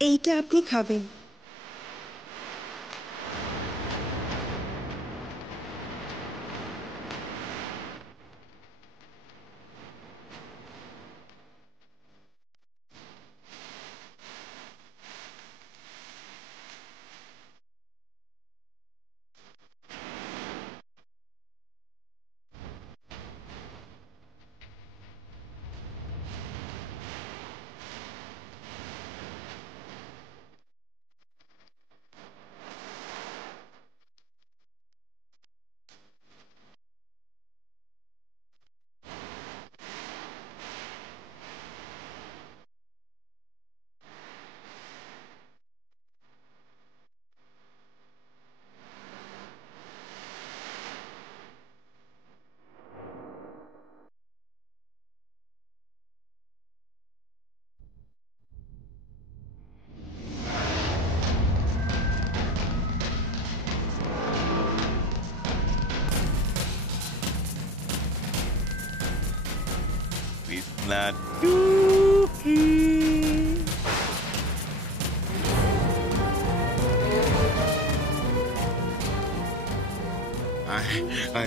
এইটা আপনি খাবেন। কৃষ্ণা টুকি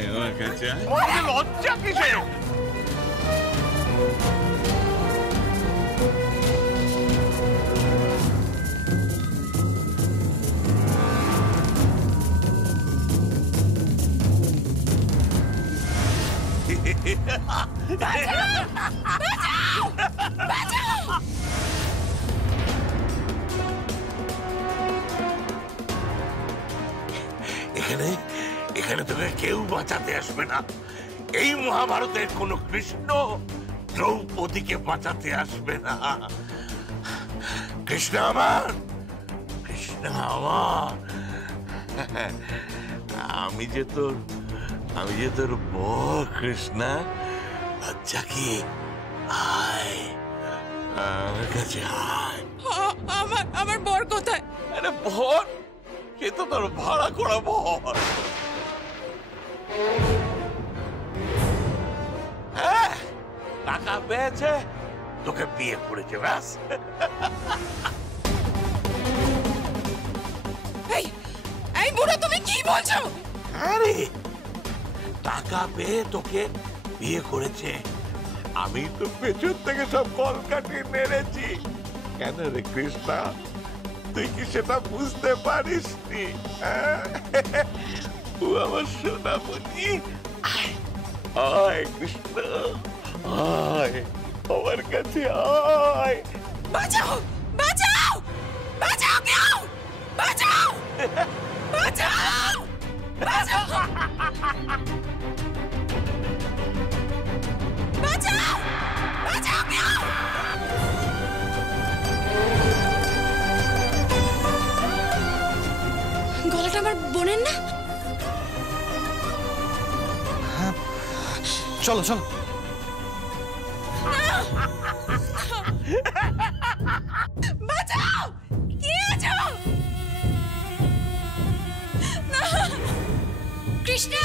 আমার কাছে লজ্জা কিসে? এখানে এখানে তোকে কেউ বাঁচাতে আসবে না। এই মহাভারতের কোন কৃষ্ণ দ্রৌপদীকে বাঁচাতে আসবে না। কৃষ্ণ আমার, কৃষ্ণ আমার। আমি যে তোর বর কৃষ্ণা। লজ্জা কি? আয় আমার কাছে আয়। আমার বর কোথায়? আরে বর, সে তো তোর ভাড়া করা বর। হ্যাঁ, টাকা পেয়েছে, তোকে বিয়ে করেছে, ব্যাস। এই বুড়ো, তুমি কি বলছো? আরে টাকা পেয়ে তোকে বিয়ে করেছে। আমি তো পেছন থেকে সব কল কাটিয়ে মেরেছি। কেন রে কৃষ্ণা, তুই কি সেটা বুঝতে পারিস নি? ও আমার সোনামণি। আয় কৃষ্ণ, আয় আমার কাছে আয়। বাঁচাও, বাঁচাও, বাঁচাও, কেউ বাঁচাও, বাঁচাও, বাঁচাও, বাঁচাও, বাঁচাও, কেউ। গলাটা আমার বোনের না? চলো চলো। বাঁচাও, কে আছো? কৃষ্ণা,